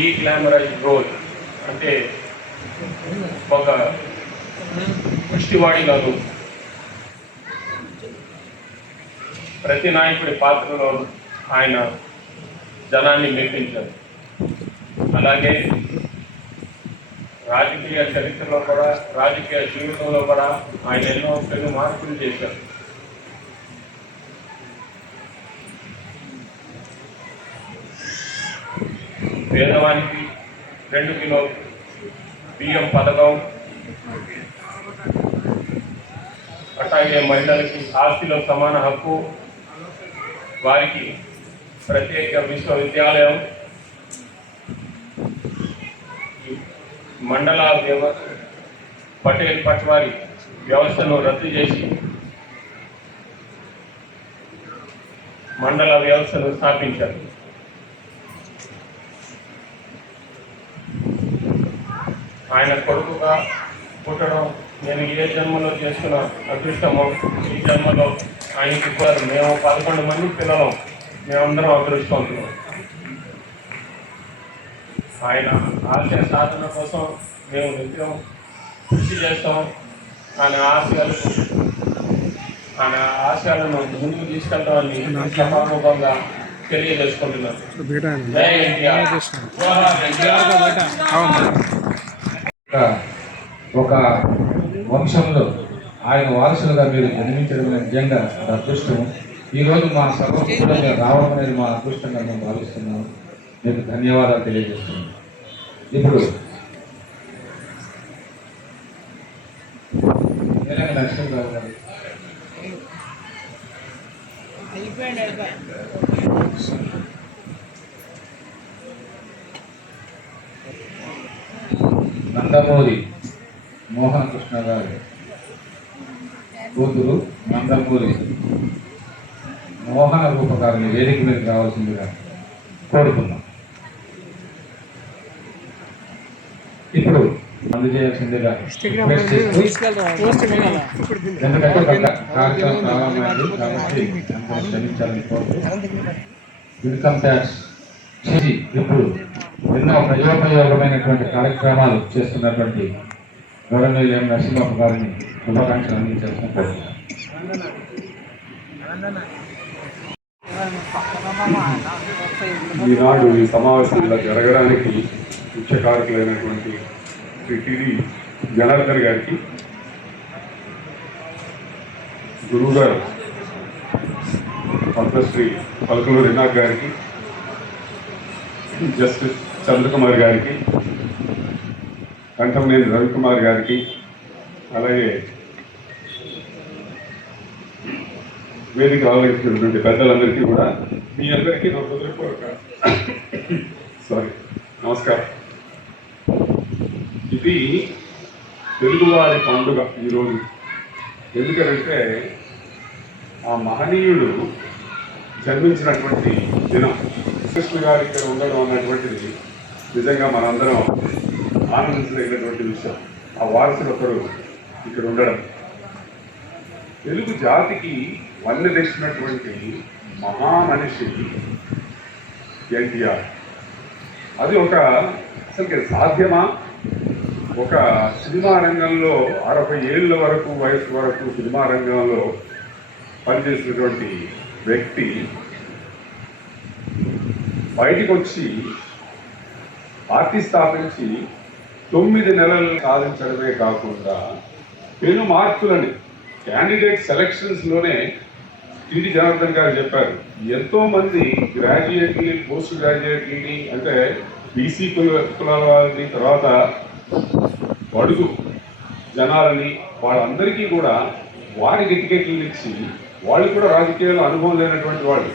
Deglamorise role అంటే ఒక పుష్టివాడిగాను ప్రతి నాయకుడి పాత్రలో ఆయన జనాన్ని మెప్పించారు. అలాగే రాజకీయ చరిత్రలో కూడా, రాజకీయ జీవితంలో కూడా ఆయన ఎన్నో పెను మార్పులు చేశారు. పేదవానికి 2 కిలో బియ్యం పథకం, అట్లాగే మహిళలకి ఆస్తిలో సమాన హక్కు, వారికి ప్రత్యేక విశ్వవిద్యాలయం, మండల పటేల్ పట్వారీ వ్యవస్థను రద్దు చేసి మండల వ్యవస్థను స్థాపించారు. ఆయన కొడుకుగా పుట్టడం నేను ఏ జన్మలో చేసుకున్న అదృష్టమో, ఈ జన్మలో ఆయనకి ఇవ్వరు. మేము 11 మంది పిల్లలం, మేమందరం అదృష్టవంతులం. ఆయన ఆశయ సాధన కోసం మేము నిత్యం కృషి చేస్తాం. ఆయన ఆశయాలను ముందుకు తీసుకెళ్తామని సభాముఖంగా తెలియజేసుకుంటున్నాను. జై ఎన్టీఆర్. ఒక వంశంలో ఆయన వారసులుగా మీరు జన్మించడం నిజంగా అదృష్టం. ఈరోజు మా సభకు కూడా మీరు రావడం అనేది మా అదృష్టంగా మేము భావిస్తున్నాము. మీకు ధన్యవాదాలు తెలియజేస్తున్నాను. ఇప్పుడు నరసింహరావు గారు నందమూరి మోహన కృష్ణ గారు కూతురు నందమూరి మోహన రూప గారిని వేదిక మీద రావాల్సిందిగా కోరుతున్నాం. ఇప్పుడు అందజేయాల్సిందిగా ఎందుకంటే ఒక కార్యక్రమం ప్రారంభమైంది కాబట్టి అందరూ శ్రమించాలని కోరుతున్నాం. ఇన్కమ్ ట్యాక్స్ చేసి ఇప్పుడు ఎన్నో ప్రయోగమైనటువంటి కార్యక్రమాలు చేస్తున్నటువంటి గౌరవనీయులు ఎం నరసింహప్ప గారిని శుభాకాంక్షలు అందించాల్సిన కోరుతున్నాం. ఈనాడు ఈ సమావేశంలో జరగడానికి ముఖ్య కారకులైనటువంటి శ్రీ టిడి జనార్దన్ గారికి, గురువు గారు పద్మశ్రీ పలుకులూరు రినాక్ గారికి, జస్టిస్ చంద్రకుమార్ గారికి, కంఠంనేని రవికుమార్ గారికి, అలాగే వేదిక ఆలోచించినటువంటి పెద్దలందరికీ కూడా మీ అందరికీ నా హృదయపూర్వక నమస్కారం. ఇది తెలుగువారి పండుగ ఈరోజు. ఎందుకంటే ఆ మహనీయుడు జన్మించినటువంటి దినం. కృష్ణ గారు ఇక్కడ ఉండడం అన్నటువంటిది నిజంగా మనందరం ఆనందించదగినటువంటి విషయం. ఆ వారసుడు ఒకరు ఇక్కడ ఉండడం తెలుగు జాతికి వన్నె తెచ్చినటువంటి మహామనిషి ఎన్టీఆర్. అది అసలు సాధ్యమా? ఒక సినిమా రంగంలో 60 ఏళ్ళ వరకు వయసు వరకు సినిమా రంగంలో పనిచేసినటువంటి వ్యక్తి బయటికి వచ్చి పార్టీ స్థాపించి 9 నెలలు సాధించడమే కాకుండా పెను మార్పులని క్యాండిడేట్ సెలక్షన్స్లోనే టిడి జనార్దన్ గారు చెప్పారు. ఎంతోమంది గ్రాడ్యుయేట్ని, పోస్ట్ గ్రాడ్యుయేట్ని, అంటే బీసీ కులాల వారిని, తర్వాత అడుగు జనాలని, వాళ్ళందరికీ కూడా వారికి టికెట్లు ఇచ్చి, వాళ్ళు కూడా రాజకీయాల్లో అనుభవం లేనటువంటి వాళ్ళు,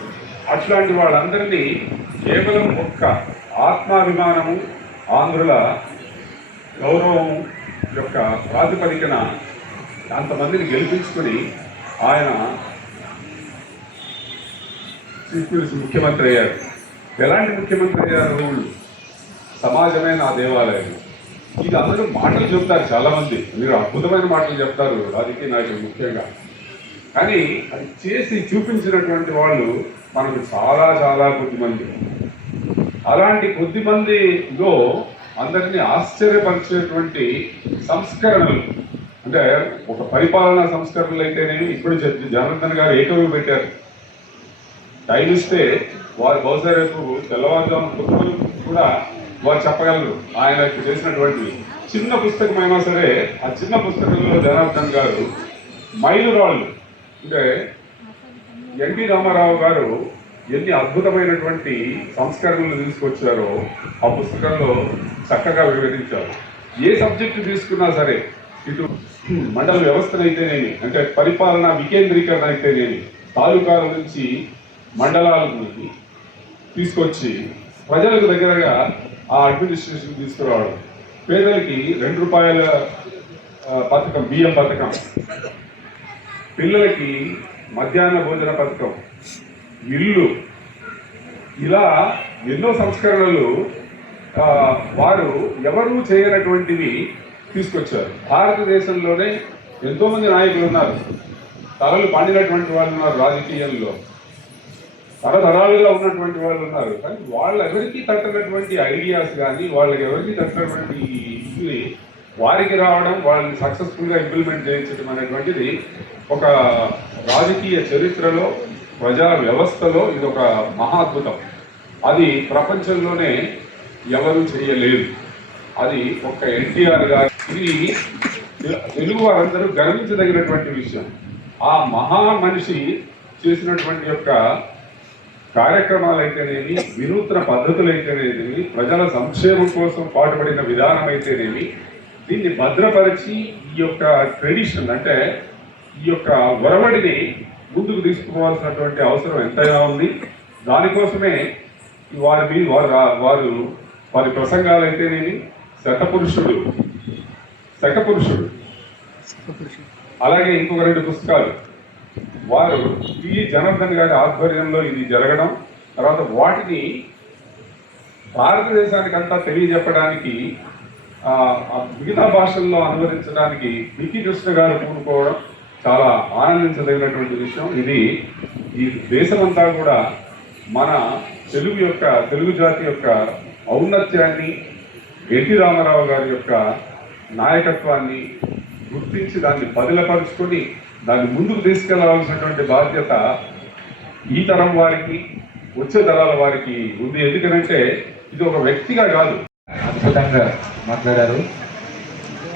అట్లాంటి వాళ్ళందరినీ కేవలం ఒక్క ఆత్మాభిమానము, ఆంధ్రుల గౌరవం యొక్క ప్రాతిపదికన అంతమందిని గెలిపించుకొని ఆయన ముఖ్యమంత్రి అయ్యారు. ఎలాంటి ముఖ్యమంత్రి అయ్యారు? సమాజమే నా దేవాలయం. ఇది అందరూ మాటలు చెప్తారు, చాలామంది మీరు అద్భుతమైన మాటలు చెప్తారు రాజకీయ నాయకులు ముఖ్యంగా. కానీ అది చేసి చూపించినటువంటి వాళ్ళు మనకు చాలా చాలా కొద్దిమంది. అలాంటి కొద్ది మందిలో అందరినీ ఆశ్చర్యపరిచేటువంటి సంస్కరణలు, అంటే ఒక పరిపాలనా సంస్కరణలు అయితేనేమి ఇప్పుడు జనార్దన్ గారు ఏకరువు పెట్టారు. టైం ఇస్తే వారు బహుశా రేపు తెల్లవారుజాము కొద్ది కూడా వారు చెప్పగలరు. ఆయన చేసినటువంటి చిన్న పుస్తకమైనా సరే ఆ చిన్న పుస్తకంలో జనార్దన్ గారు మైలురాళ్ళు, అంటే ఎన్టీ రామారావు గారు ఎన్ని అద్భుతమైనటువంటి సంస్కరణలు తీసుకొచ్చారో ఆ పుస్తకంలో చక్కగా వివరించారు. ఏ సబ్జెక్టు తీసుకున్నా సరే, ఇటు మండల వ్యవస్థనైతేనేమి, అంటే పరిపాలన వికేంద్రీకరణ అయితేనేమి, తాలూకాల నుంచి మండలాలకు తీసుకొచ్చి ప్రజలకు దగ్గరగా ఆ అడ్మినిస్ట్రేషన్ తీసుకురావడం, పేదలకి ₹2 పథకం, బియ్యం పథకం, పిల్లలకి మధ్యాహ్న భోజన పథకం, ఇల్లు, ఇలా ఎన్నో సంస్కరణలు వారు ఎవరూ చేయనటువంటివి తీసుకొచ్చారు. భారతదేశంలోనే ఎంతోమంది నాయకులు ఉన్నారు, తలలు పండినటువంటి వాళ్ళు ఉన్నారు, రాజకీయంలో తరతరాలుగా ఉన్నటువంటి వాళ్ళు ఉన్నారు. కానీ వాళ్ళెవరికి తట్టినటువంటి ఐడియాస్ కానీ వాళ్ళకి ఎవరికి తట్టినటువంటి ఇది వారికి రావడం, వాళ్ళని సక్సెస్ఫుల్గా ఇంప్లిమెంట్ చేయించడం అనేటువంటిది ఒక రాజకీయ చరిత్రలో, ప్రజా వ్యవస్థలో ఇది ఒక మహాద్భుతం. అది ప్రపంచంలోనే ఎవరు చేయలేదు. అది ఒక్క ఎన్టీఆర్ గారు. ఇది తెలుగు వారందరూ గర్వించదగినటువంటి విషయం. ఆ మహా మనిషి చేసినటువంటి యొక్క కార్యక్రమాలు అయితేనేమి, వినూత్న పద్ధతులు అయితేనేమి, ప్రజల సంక్షేమం కోసం పాటుపడిన విధానం అయితేనేమి, దీన్ని భద్రపరిచి ఈ యొక్క ట్రెడిషన్, అంటే ఈ యొక్క ఒరవడిని ముందుకు తీసుకుపోవాల్సినటువంటి అవసరం ఎంతైనా ఉంది. దానికోసమే వారి ప్రసంగాలు అయితేనేమి, శతపురుషుడు, అలాగే ఇంకొక 2 పుస్తకాలు వారు జనార్దన్ గారి ఆధ్వర్యంలో ఇది జరగడం, తర్వాత వాటిని భారతదేశానికంతా తెలియజెప్పడానికి మిగతా భాషల్లో అనువదించడానికి బికి కృష్ణ గారు పూనుకోవడం చాలా ఆనందించదగినటువంటి విషయం. ఇది ఈ దేశమంతా కూడా మన తెలుగు జాతి యొక్క ఔన్నత్యాన్ని, ఎన్టీ రామారావు గారి యొక్క నాయకత్వాన్ని గుర్తించి దాన్ని బదిలపరుచుకొని దాన్ని ముందుకు తీసుకెళ్లవలసినటువంటి బాధ్యత ఈ తరం వారికి, వచ్చే తరాల వారికి ఉంది. ఎందుకంటే ఇది ఒక వ్యక్తిగా కాదు. అద్భుతంగా మాట్లాడారు,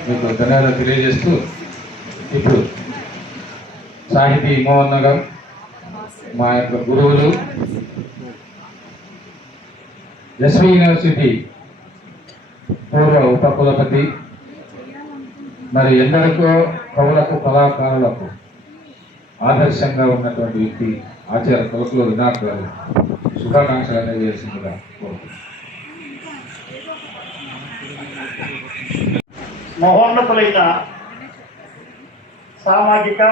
మీకు ధన్యవాదాలు తెలియజేస్తూ ఇప్పుడు సాహితీ మోహన్ గారు, మా యొక్క గురువులు, ఎస్వి యూనివర్సిటీ పూర్వ ఉపకులపతి, మరి ఎందరికో కవులకు, కళాకారులకు ఆదర్శంగా ఉన్నటువంటి వ్యక్తి ఆచార్య కొలకుల వినాయక్ గారు శుభాకాంక్షలు అందజేసిందిగా కోరుతున్నాను. మహోన్నతులైన సామాజిక,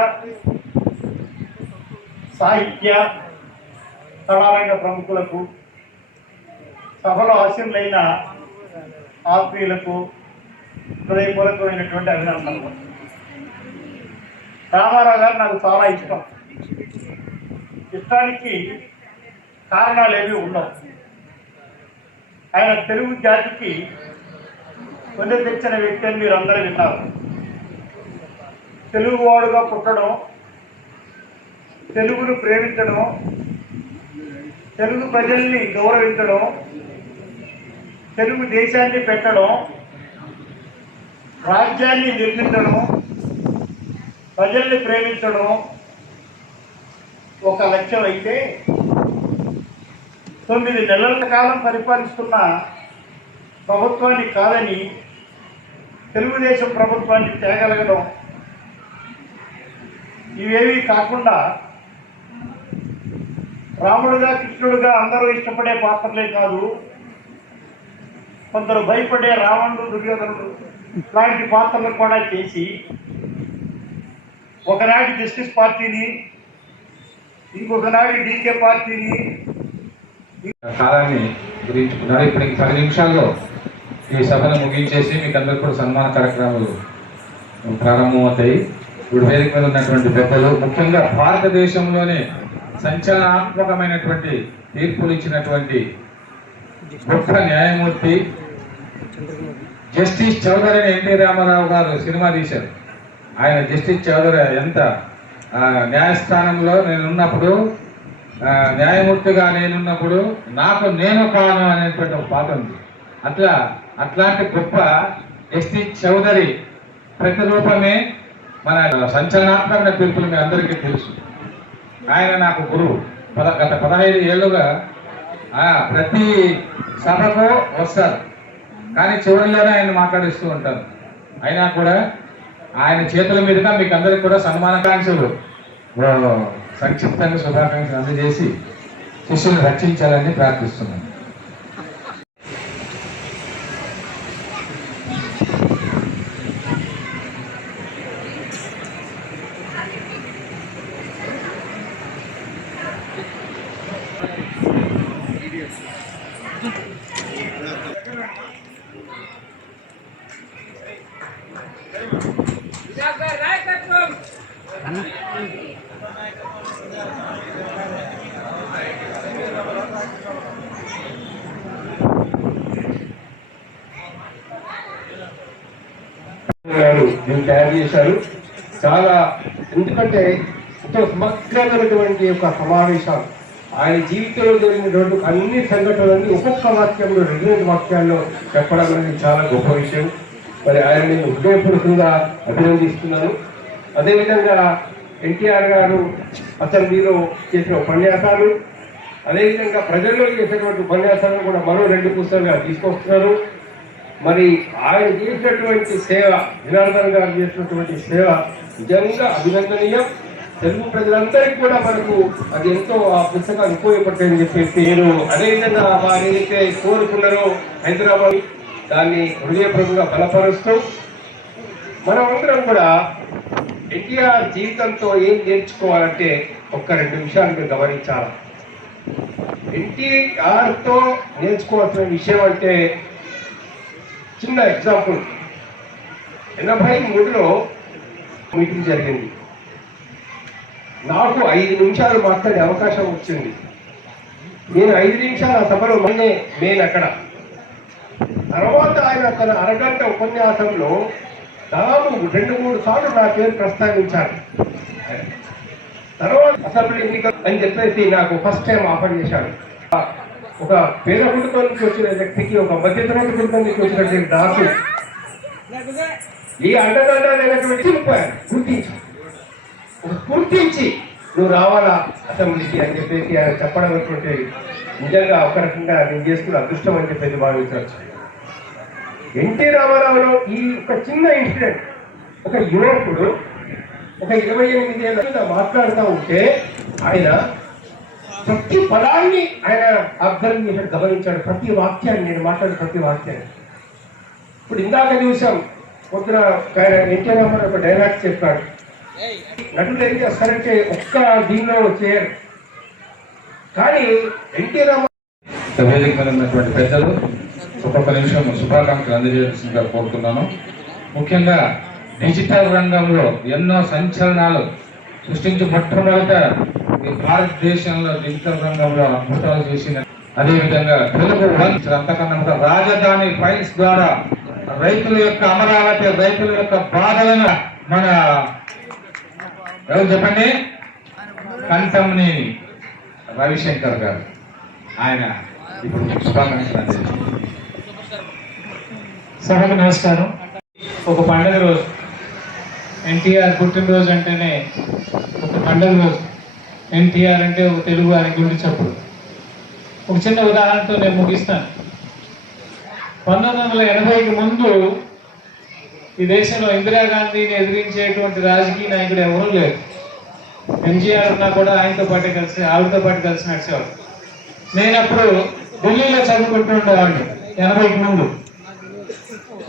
సాహిత్య, కళారంగ ప్రముఖులకు, సభలో ఆశీనులైన ఆత్మీయులకు హృదయపూర్వకమైనటువంటి అభినందనలు. రామారావు గారు నాకు చాలా ఇష్టం. ఇష్టానికి కారణాలు ఏవి ఉండవు. ఆయన తెలుగు జాతికి కొన్ని తెచ్చిన వ్యక్తి అని మీరు అందరూ విన్నారు. తెలుగువాడుగా పుట్టడం, తెలుగును ప్రేమించడం, తెలుగు ప్రజల్ని గౌరవించడం, తెలుగు దేశాన్ని పెట్టడం, రాజ్యాన్ని నిర్మించడం, ప్రజల్ని ప్రేమించడం ఒక లక్ష్యం అయితే 9 నెలల కాలం పరిపాలిస్తున్న ప్రభుత్వాన్ని కాదని తెలుగుదేశం ప్రభుత్వాన్ని తేగలగడం, ఇవేవి కాకుండా రాముడుగా, కృష్ణుడుగా అందరూ ఇష్టపడే పాత్రలే కాదు, కొందరు భయపడే రావణుడు, దుర్యోధనుడు లాంటి పాత్రలు కూడా చేసి ఒకనాటి జస్టిస్ పార్టీని, ఇంకొకనాటి డీకే పార్టీని కాలాన్ని గురించుకున్నారు. ఇప్పుడు 10 నిమిషాల్లో ఈ సభను ముగించేసి మీకు అందరికీ కూడా సన్మాన కార్యక్రమాలు ప్రారంభమవుతాయి. ఇప్పుడు వేదిక మీద ఉన్నటువంటి పెద్దలు, ముఖ్యంగా భారతదేశంలోనే సంచలనాత్మకమైనటువంటి తీర్పులు ఇచ్చినటువంటి గొప్ప న్యాయమూర్తి జస్టిస్ చౌదరి అని ఎన్టీ రామారావు గారు సినిమా తీశారు. ఆయన జస్టిస్ చౌదరి ఎంత న్యాయస్థానంలో నేనున్నప్పుడు, న్యాయమూర్తిగా నేనున్నప్పుడు నాకు నేను కాను అనేటువంటి ఒక పాట ఉంది. అట్లాంటి గొప్ప జస్టిస్ చౌదరి ప్రతిరూపమే మన సంచలనాత్మకమైన తీర్పులు మీ అందరికీ తెలుసు. ఆయన నాకు గురువు. గత 15 ఏళ్ళుగా ప్రతి సభకు వస్తారు, కానీ చివరిలోనే ఆయన మాట్లాడిస్తూ ఉంటారు. అయినా కూడా ఆయన చేతుల మీదుగా మీకు అందరికి కూడా సన్మానాకాంక్షలు సంక్షిప్తంగా శుభాకాంక్షలు అందజేసి శిష్యులను రక్షించాలని ప్రార్థిస్తున్నాను. దీన్ని తయారు చేశారు. చాలా ఎందుకంటే ఎంతో సమగ్రమైనటువంటి ఒక సమావేశాలు, ఆయన జీవితంలో జరిగినటువంటి అన్ని సంఘటనలన్నీ ఒక్కొక్క వాక్యంలో 2 వాక్యాల్లో చెప్పడం అనేది చాలా గొప్ప విషయం. మరి ఆయన నేను హృదయపూర్వకంగా అభినందిస్తున్నాను. అదేవిధంగా ఎన్టీఆర్ గారు అసెంబ్లీలో చేసిన ఉపన్యాసాలు, అదేవిధంగా ప్రజల్లో చేసినటువంటి ఉపన్యాసాలను కూడా మరో 2 పుస్తకాలుగా తీసుకొస్తున్నారు. మరి ఆయన చేసినటువంటి సేవ, జనార్దన్ గారు చేసినటువంటి సేవ నిజంగా అభినందనీయం. తెలుగు ప్రజలందరికీ కూడా మనకు అది ఎంతో ఆ పుస్తకాలు ఉపయోగపడతాయని చెప్పేసి నేను అదేవిధంగా వారు ఏదైతే కోరుకున్నారో హైదరాబాద్, దాన్ని హృదయపూర్వకంగా బలపరుస్తూ మనమందరం కూడా ఎన్టీఆర్ జీవితంతో ఏం నేర్చుకోవాలంటే ఒక్క 2 నిమిషాలు మీరు గమనించాలి. ఎన్టీఆర్తో నేర్చుకోవాల్సిన విషయం అంటే చిన్న ఎగ్జాంపుల్, 83లో మీటింగ్ జరిగింది. నాకు 5 నిమిషాలు మాట్లాడే అవకాశం వచ్చింది. నేను 5 నిమిషాలు ఆ సభలో నేను అక్కడ. తర్వాత ఆయన తన అరగంట ఉపన్యాసంలో దాదాపు 2-3 సార్లు నా పేరు ప్రస్తావించారు. తర్వాత అసెంబ్లీ ఎన్నికలు అని చెప్పేసి నాకు ఫస్ట్ టైం ఆఫర్ చేశాడు. ఒక పేద కుటుంబం నుంచి వచ్చిన వ్యక్తికి, ఒక మధ్యతరగతి కుటుంబం నుంచి వచ్చినటువంటి నాకు ఈ అండదండమైనటువంటి గుర్తించి నువ్వు రావాలా అసెంబ్లీకి అని చెప్పేసి ఆయన చెప్పడం అనేటువంటి నిజంగా ఒక రకంగా నేను చేసుకున్న అదృష్టం అని చెప్పేసి భావించవచ్చు. ఎన్టీ రామారావులో ఈ ఒక చిన్న ఇన్సిడెంట్, ఒక యువకుడు ఒక 28 ఏళ్ళ మాట్లాడుతూ ఉంటే ఆయన ప్రతి పదాన్ని ఆయన అబ్జర్వ్ చేశాడు, గమనించాడు. ప్రతి వాక్యాన్ని, నేను మాట్లాడే ప్రతి వాక్యాన్ని. ఇప్పుడు ఇందాక చూసాం, పొద్దున ఎన్టీ రామారావు ఒక డైలాగ్ చెప్పాడు. నటులు ఏం చేస్తారంటే ఒక్క దీనిలో చేయరు, కానీ ఎన్టీ రామారావు వేదికమైనటువంటి పెద్దలు ఒక్కొక్క నిమిషం శుభాకాంక్షలు అందజేయాల్సిందిగా కోరుతున్నాను. ముఖ్యంగా డిజిటల్ రంగంలో ఎన్నో సంచలనాలు సృష్టించి మొట్టమొదట ఈ భారతదేశంలో డిజిటల్ రంగంలో అద్భుతాలు చేసిన, అదేవిధంగా తెలుగు అంతకన్నా రాజధాని ఫైల్స్ ద్వారా రైతుల యొక్క అమరావతి, రైతుల యొక్క బాధలను మన ఎవరు చెప్పండి, కంఠంని రవిశంకర్ గారు, ఆయన ఇప్పుడు శుభాకాంక్షలు. సభకు నమస్కారం. ఒక పండుగ రోజు, ఎన్టీఆర్ పుట్టినరోజు అంటేనే ఒక పండుగ రోజు. ఎన్టీఆర్ అంటే ఒక తెలుగు అని గుండె చప్పుడు. ఒక చిన్న ఉదాహరణతో నేను ముగిస్తాను. 1980కి ముందు ఈ దేశంలో ఇందిరాగాంధీని ఎదిరించేటువంటి రాజకీయ నాయకుడు ఎవరూ లేరు. ఎంజీఆర్ ఉన్నా కూడా ఆవిడతో పాటు కలిసి నడిచేవాడు. నేను అప్పుడు ఢిల్లీలో చదువుకుంటూ ఉండేవాడిని 80కి ముందు.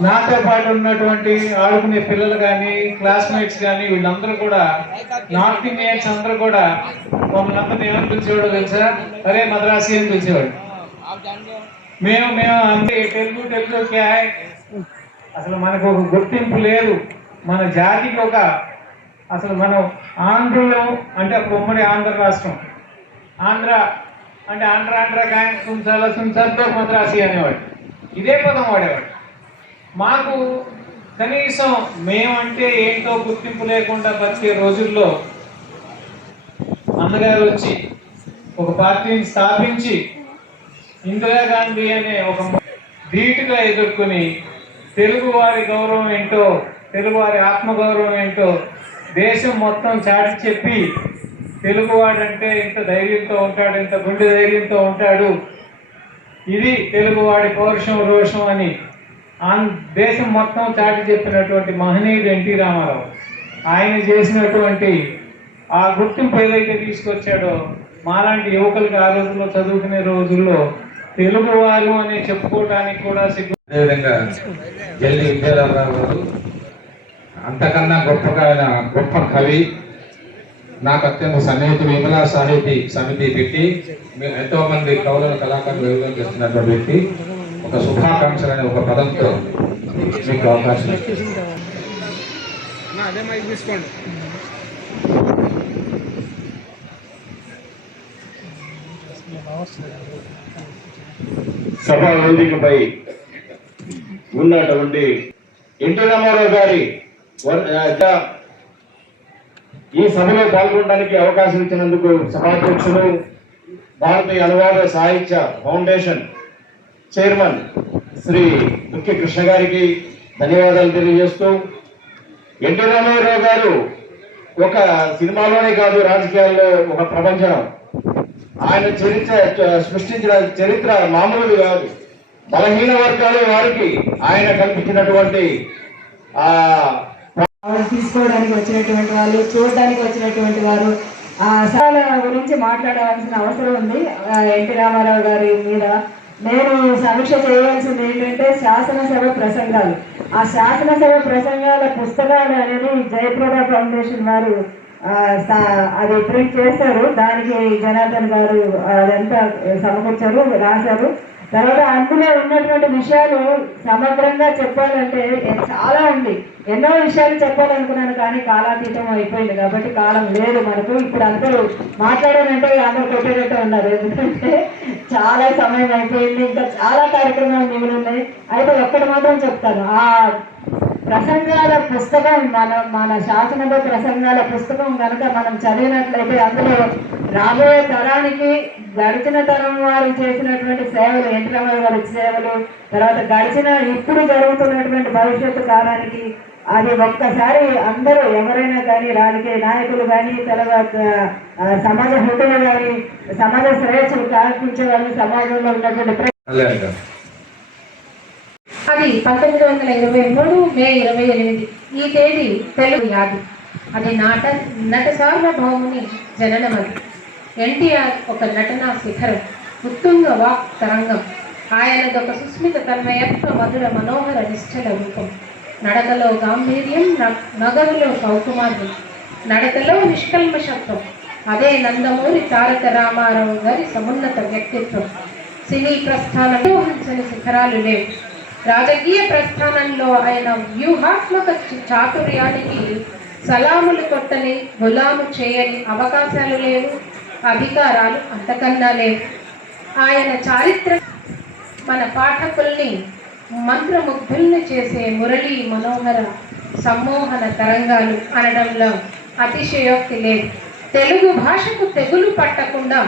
నాతో పాటు ఉన్నటువంటి ఆడుకునే పిల్లలు కానీ, క్లాస్మేట్స్ కానీ, వీళ్ళందరూ కూడా నార్త్ ఇండియన్స్ అందరూ కూడా మమ్మల్ని అందరినీ ఏమని పిలిచేవాడు తెలుసా? అరే మద్రాసి అని పిలిచేవాడు. మేము అంటే తెలుగు క్యా హై, అసలు మనకు ఒక గుర్తింపు లేదు. మన జాతికి అసలు మనం ఆంధ్రులు అంటే అప్పుడు ఉమ్మడి ఆంధ్ర రాష్ట్రం, ఆంధ్ర అంటే ఆంధ్ర ఆంధ్ర గ్యాంగ్ సుంచాల సుంచాలతో మద్రాసి అనేవాడు. ఇదే పదం వాడేవాడు. మాకు కనీసం మేమంటే ఏంటో గుర్తింపు లేకుండా బతికే రోజుల్లో అన్నగారు వచ్చి ఒక పార్టీని స్థాపించి ఇందిరాగాంధీ అనే ఒక ధీటుగా ఎదుర్కొని తెలుగువారి గౌరవం ఏంటో, తెలుగువారి ఆత్మగౌరవం ఏంటో దేశం మొత్తం చాటి చెప్పి తెలుగువాడంటే ఇంత ధైర్యంతో ఉంటాడు, ఇంత గుండె ధైర్యంతో ఉంటాడు, ఇది తెలుగువాడి పౌరుషం రోషం అని దేశం మొత్తం చాటి చెప్పినటువంటి మహనీయుడు ఎన్టీ రామారావు. ఆయన చేసినటువంటి ఆ గుర్తింపు ఏదైతే తీసుకొచ్చాడో మాలాంటి యువకులకి ఆ రోజుల్లో చదువుకునే రోజుల్లో తెలుగువారు అని చెప్పుకోవడానికి కూడా సిగ్గు. అదేవిధంగా జల్లి విద్యారావు గారు అంతకన్నా గొప్పగా ఆయన గొప్ప కవి, నాకు అత్యంత సన్నిహితులు, విమలా సాహితీ సమితి పెట్టి ఎంతో మంది కవులను కళాకారులు విడుదల చేస్తున్నటువంటి వ్యక్తి. ఒక శుభాకాంక్షలు అనే ఒక పదంతో మీకు అవకాశం. సభా వేదికపై ఉన్నటువంటి ఎన్టీ రామారావు గారి ఈ సభలో పాల్గొనడానికి అవకాశం ఇచ్చినందుకు సభాధ్యక్షులు, భారతీయ అనువాద సాహిత్య ఫౌండేషన్ చైర్మన్ శ్రీ దుక్కి కృష్ణ గారికి ధన్యవాదాలు తెలియజేస్తూ, ఎన్టీ రామారావు గారు ఒక సినిమాలోనే కాదు, రాజకీయాల్లో ఒక ప్రపంచం. ఆయన సృష్టించిన చరిత్ర మామూలు కాదు. బలహీన వర్గాల వారికి ఆయన కల్పించినటువంటి తీసుకోవడానికి వచ్చినటువంటి వాళ్ళు, చూడడానికి వచ్చినటువంటి వారు సవాళ్ళ గురించి మాట్లాడాల్సిన అవసరం ఉంది. ఎన్టీ రామారావు గారి మీద నేను సమీక్ష చేయవలసింది ఏంటంటే శాసనసభ ప్రసంగాలు. ఆ శాసనసభ ప్రసంగాల పుస్తకాలు అనేది జయప్రద ఫౌండేషన్ వారు అది ప్రింట్ చేశారు. దానికి జనార్దన్ గారు అదంతా సమకూర్చారు, రాశారు. తర్వాత అందులో ఉన్నటువంటి విషయాలు సమగ్రంగా చెప్పాలంటే చాలా ఉంది. ఎన్నో విషయాలు చెప్పాలనుకున్నాను కానీ కాలాతీతం అయిపోయింది కాబట్టి కాలం లేదు మనకు. ఇప్పుడు అందరూ మాట్లాడారంటే అందరూ కొట్టేటట్టు ఉన్నారు, ఎందుకంటే చాలా సమయం అయిపోయింది. ఇంకా చాలా కార్యక్రమాలు మిగిలి ఉన్నాయి. అయితే ఒక్కటి మాత్రం చెప్తాను, ఆ ప్రసంగాల పుస్తకం మన శాసనసభ ప్రసంగాల పుస్తకం కనుక మనం చదివినట్లయితే అందులో రాబోయే తరానికి గడిచిన తరం వారు చేసినటువంటి సేవలు, ఎన్టీ రామారావు గారి సేవలు, తర్వాత ఇప్పుడు జరుగుతున్నటువంటి భవిష్యత్తు కాలానికి అది ఒక్కసారి అందరూ ఎవరైనా కానీ, రాజకీయ నాయకులు కానీ, తర్వాత సమాజ హితులు కానీ, సమాజ శ్రేయస్సులు కాల్పించే వాళ్ళు, సమాజంలో ఉన్నటువంటి అది 1923 మే 28 ఈ తేదీ తెలుగు యాది. అది నట సార్వభౌముని జననమది. ఎన్టీఆర్ ఒక నటనా శిఖరం, ఉత్తుంగ వాక్ తరంగం. ఆయనదొక సుస్మిత తన్మయత్వ మధుర మనోహర నిశ్చల రూపం. నడకలో గాంభీర్యం, నగరులో కౌకుమార్యం, నడకలో నిష్కల్మషత్వం. అదే నందమూరి తారక రామారావు గారి సమున్నత వ్యక్తిత్వం. సినీ ప్రస్థానంలో హంచని శిఖరాలు లేవు. రాజకీయ ప్రస్థానంలో ఆయన వ్యూహాత్మక చాతుర్యానికి సలాములు కొట్టని, గులాము చేయని అవకాశాలు లేవు, అధికారాలు అంతకన్నా లేవు. ఆయన చారిత్ర మన పాఠకుల్ని మంత్రముగ్ధుల్ని చేసే మురళీ మనోహర సమ్మోహన తరంగాలు అనడంలో అతిశయోక్తి లేదు. తెలుగు భాషకు తెగులు పట్టకుండా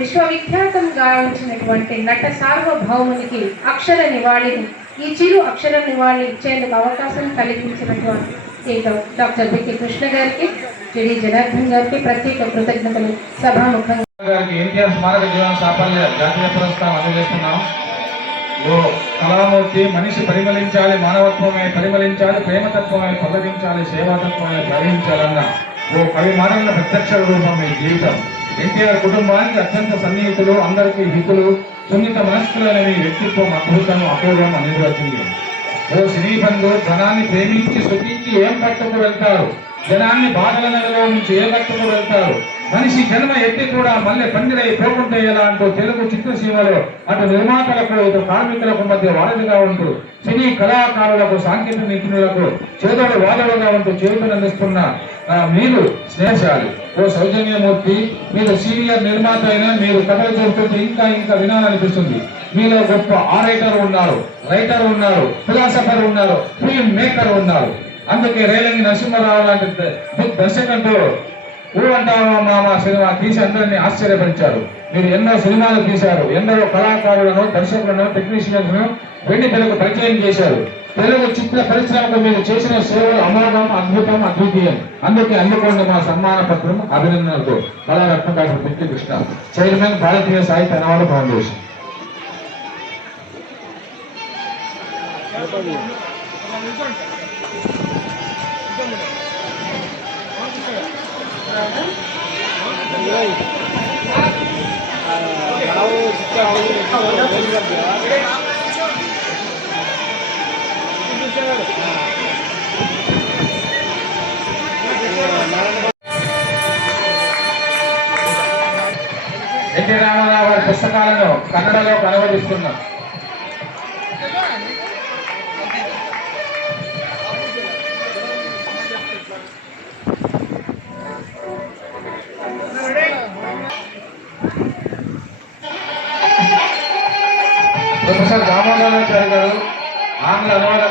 విశ్వవిఖ్యాతం గావించినటువంటి నట సార్వభౌమునికి అక్షర నివాళిని, ఈ చిరు అక్షర నివాళి ఇచ్చేందుకు అవకాశం కలిగించినటువంటి డాక్టర్ బికి కృష్ణ గారికి, జిడి జనార్దన్ గారికి ప్రత్యేక కృతజ్ఞతలు సభాముఖంగా. ఎన్టీఆర్ స్మారక జీవన సాఫల్య జాతీయ పురస్కారం అందజేస్తున్నాం. ఓ కళామూర్తి, మనిషి పరిమళించాలి, మానవత్వమే పరిమళించాలి, ప్రేమతత్వమే పల్లవించాలి, సేవాతత్వమే ప్రవహించాలన్న ఓ కవి మానవుల ప్రత్యక్ష రూపం మీ జీవితం. ఎన్టీఆర్ కుటుంబానికి అత్యంత సన్నిహితులు, అందరికీ హితులు, సున్నిత మనస్కులైన మీ వ్యక్తిత్వం అద్భుతం, అపూర్వం అనిర్వచనీయం. ఓ సినీ బంధు ధనాన్ని ప్రేమించి సుఖించి ఏం పట్టుకు వెళ్తారు, జనాన్ని బాధల నెలలో నుంచి ఏ భక్తులు వెళ్తారు. మనిషి జన్మ ఎత్తి కూడా మళ్ళీ పందిరై పోకుంటే ఎలా అంటూ తెలుగు చిత్రసీమలో అటు నిర్మాతలకు ఇటు కార్మికులకు మధ్య వారధిగా ఉంటూ సినీ కళాకారులకు సాంకేతిక నిపుణులకు చేదోడు వాదోడుగా ఉంటూ చేతులందిస్తున్న మీరు స్నేహశాలి ఓ సౌజన్యమూర్తి. మీరు సీనియర్ నిర్మాత అయినా మీరు కథలు చెబుతుంటే ఇంకా ఇంకా వినాలనిపిస్తుంది. మీలో గొప్ప ఆరైటర్ ఉన్నారు, రైటర్ ఉన్నారు, ఫిలాసఫర్ ఉన్నారు, ఫిల్మ్ మేకర్ ఉన్నారు. అందుకే రేలంగి నరసింహారావు లాంటి దర్శకులతో ఊ అంటావా మామ సినిమా తీసి అందరినీ ఆశ్చర్యపరిచారు. మీరు ఎన్నో సినిమాలు తీశారు, ఎందరో కళాకారులను, దర్శకులను, టెక్నీషియన్లను వెండి తెరకు పరిచయం చేశారు. తెలుగు చిత్ర పరిశ్రమకు మీరు చేసిన సేవలు అమోఘం, అద్భుతం, అద్వితీయం. అందుకే అందుకోండి మా సన్మాన పత్రం అభినందనలతో. కళారత్న డాక్టర్ పిక్కి కృష్ణ, చైర్మన్ భారతీయ సాహిత్య అనావాల ఫౌండేషన్. ఎన్టీ రామారావు గారి పుస్తకాలను కన్నడలో అనువదిస్తున్నాం. ప్రొఫెసర్ దామోదరాచార్య గారు ఆంగ్ల అనువాద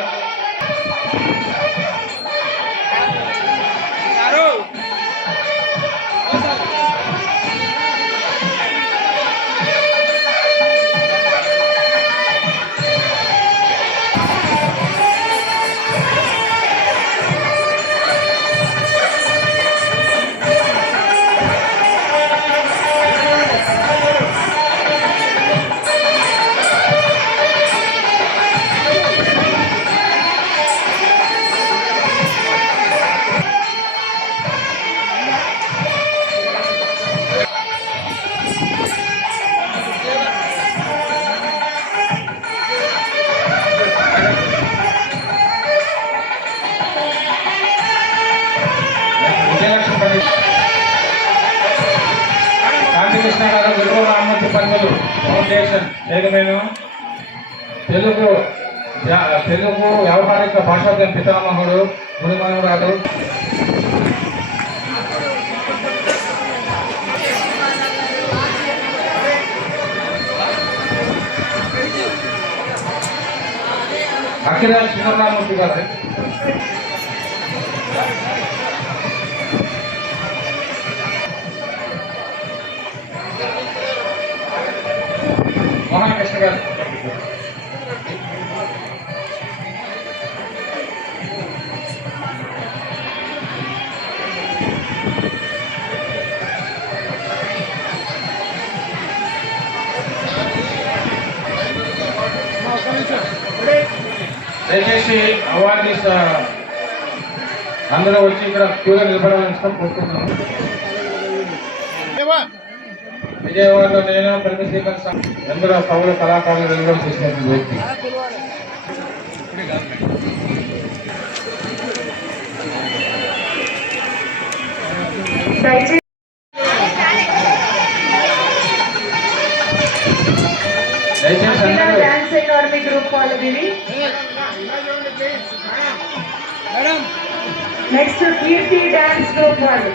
కాంతికృష్ణ గారు తెలుగు రామ్మూర్తి పన్నులు ఫౌండేషన్ నేను తెలుగు వ్యవహారిక భాషోద్యమ పితామహుడు మునిమనురాలు. అఖిరాజ్ శ్రీరామూర్తి గారు. మోహన్ కృష్ణ గారు. దయచేసి అవార్డీస్ అందరూ వచ్చి ఇక్కడ క్యూగా నిలబడాలని కోరుతున్నాను. విజయవాడలో నేను ప్రతిశ్రీకరణ ఎందరో కవుల కళాకారులు వెలువడి చేసినటువంటి వ్యక్తి. డాన్స్ అకాడమీ గ్రూప్ వాళ్ళది. నెక్స్ట్ కీర్తి డాన్స్ గ్రూప్ వాళ్ళు.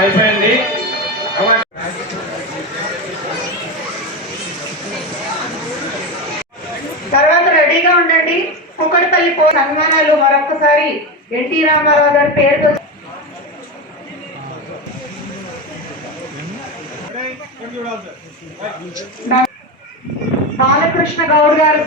అయిపోయింది. తర్వాత రెడీగా ఉండండి. కుక్కడపల్లి సన్మానాలు మరొకసారి ఎన్టీ రామారావు గారి పేరుతో బాలకృష్ణ గౌడ్ గారు